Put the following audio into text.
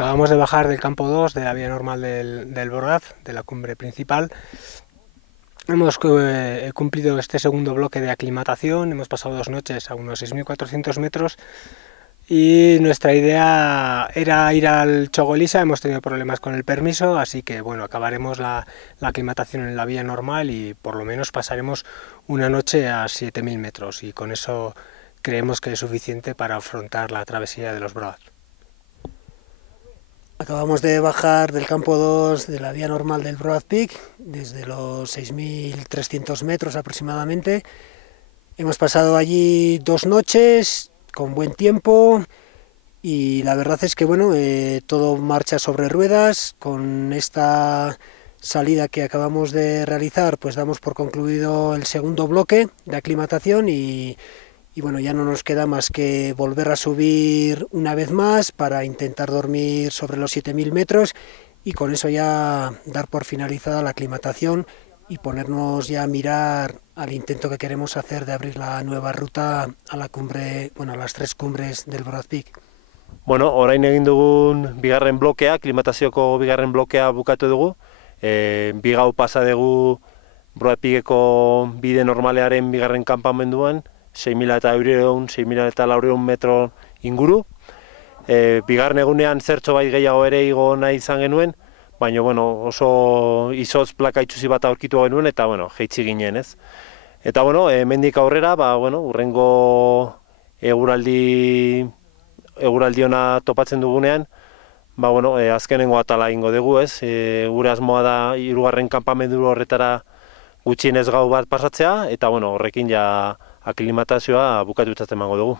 Acabamos de bajar del campo 2 de la vía normal del Borraz, de la cumbre principal. Hemos cumplido este segundo bloque de aclimatación, hemos pasado 2 noches a unos 6.400 metros y nuestra idea era ir al Chogolisa. Hemos tenido problemas con el permiso, así que bueno, acabaremos la aclimatación en la vía normal y por lo menos pasaremos una noche a 7.000 metros y con eso creemos que es suficiente para afrontar la travesía de los Broad. Acabamos de bajar del campo 2 de la vía normal del Broad Peak, desde los 6.300 metros aproximadamente. Hemos pasado allí 2 noches con buen tiempo y la verdad es que bueno, todo marcha sobre ruedas. Con esta salida que acabamos de realizar, pues damos por concluido el segundo bloque de aclimatación y bueno, ya no nos queda más que volver a subir una vez más para intentar dormir sobre los 7.000 metros y con eso ya dar por finalizada la aclimatación y ponernos ya a mirar al intento que queremos hacer de abrir la nueva ruta a la cumbre, bueno, a las 3 cumbres del Broad Peak. Bueno, orain egin dugun bigarren blokea, aklimatazioko bigarren blokea bukatu dugu. Bi gau pasa dugu Broad Peakeko bide normalearen bigarren kanpamenduan, 6.400, 6.400 metro inguru. Bigarren egunean zertxo bai gehiago ere igo nahi izan genuen, baina bueno, oso izotz plaka itxusi bat aurkitu genuen eta bueno, jeitsi ginen, ez. Eta bueno, hemendik aurrera, hurrengo eguraldi ona topatzen dugunean, azkenengo atala egingo dugu, ez. Gure asmoa da 3. kanpamendu horretara gutxienez gau bat pasatzea eta bueno, horrekin ja aklimatazioa bukatutzat emango dugu.